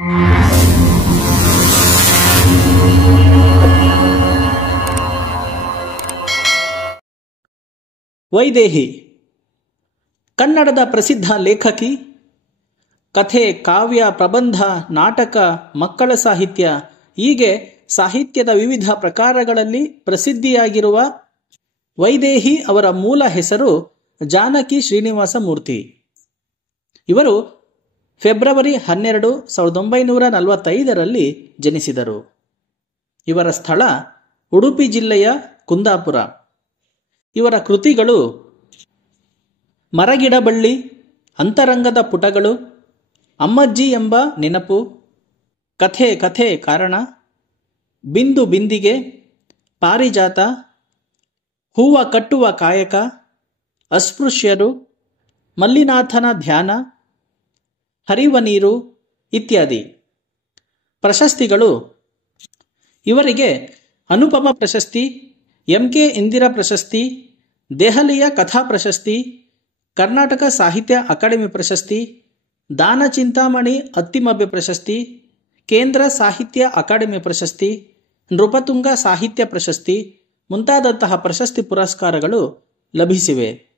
ವೈದೇಹಿ ಕನ್ನಡದ ಪ್ರಸಿದ್ಧ ಲೇಖಕಿ. ಕಥೆ, ಕಾವ್ಯ, ಪ್ರಬಂಧ, ನಾಟಕ, ಮಕ್ಕಳ ಸಾಹಿತ್ಯ ಹೀಗೆ ಸಾಹಿತ್ಯದ ವಿವಿಧ ಪ್ರಕಾರಗಳಲ್ಲಿ ಪ್ರಸಿದ್ಧಿಯಾಗಿರುವ ವೈದೇಹಿ ಅವರ ಮೂಲ ಹೆಸರು ಜಾನಕಿ ಶ್ರೀನಿವಾಸ ಮೂರ್ತಿ. ಇವರು ಫೆಬ್ರವರಿ 12, 1945ರಲ್ಲಿ ಜನಿಸಿದರು. ಇವರ ಸ್ಥಳ ಉಡುಪಿ ಜಿಲ್ಲೆಯ ಕುಂದಾಪುರ. ಇವರ ಕೃತಿಗಳು ಮರಗಿಡಬಳ್ಳಿ, ಅಂತರಂಗದ ಪುಟಗಳು, ಅಮ್ಮಜ್ಜಿ ಎಂಬ ನೆನಪು, ಕಥೆ ಕಥೆ ಕಾರಣ, ಬಿಂದು ಬಿಂದಿಗೆ, ಪಾರಿಜಾತ, ಹೂವ ಕಟ್ಟುವ ಕಾಯಕ, ಅಸ್ಪೃಶ್ಯರು, ಮಲ್ಲಿನಾಥನ ಧ್ಯಾನ, ಹರಿವ ನೀರು ಇತ್ಯಾದಿ. ಪ್ರಶಸ್ತಿಗಳು: ಇವರಿಗೆ ಅನುಪಮ ಪ್ರಶಸ್ತಿ, MK ಇಂದಿರಾ ಪ್ರಶಸ್ತಿ, ದೆಹಲಿಯ ಕಥಾ ಪ್ರಶಸ್ತಿ, ಕರ್ನಾಟಕ ಸಾಹಿತ್ಯ ಅಕಾಡೆಮಿ ಪ್ರಶಸ್ತಿ, ದಾನ ಚಿಂತಾಮಣಿ ಅತ್ತಿಮಬ್ಬೆ ಪ್ರಶಸ್ತಿ, ಕೇಂದ್ರ ಸಾಹಿತ್ಯ ಅಕಾಡೆಮಿ ಪ್ರಶಸ್ತಿ, ನೃಪತುಂಗ ಸಾಹಿತ್ಯ ಪ್ರಶಸ್ತಿ ಮುಂತಾದಂತಹ ಪ್ರಶಸ್ತಿ ಪುರಸ್ಕಾರಗಳು ಲಭಿಸಿವೆ.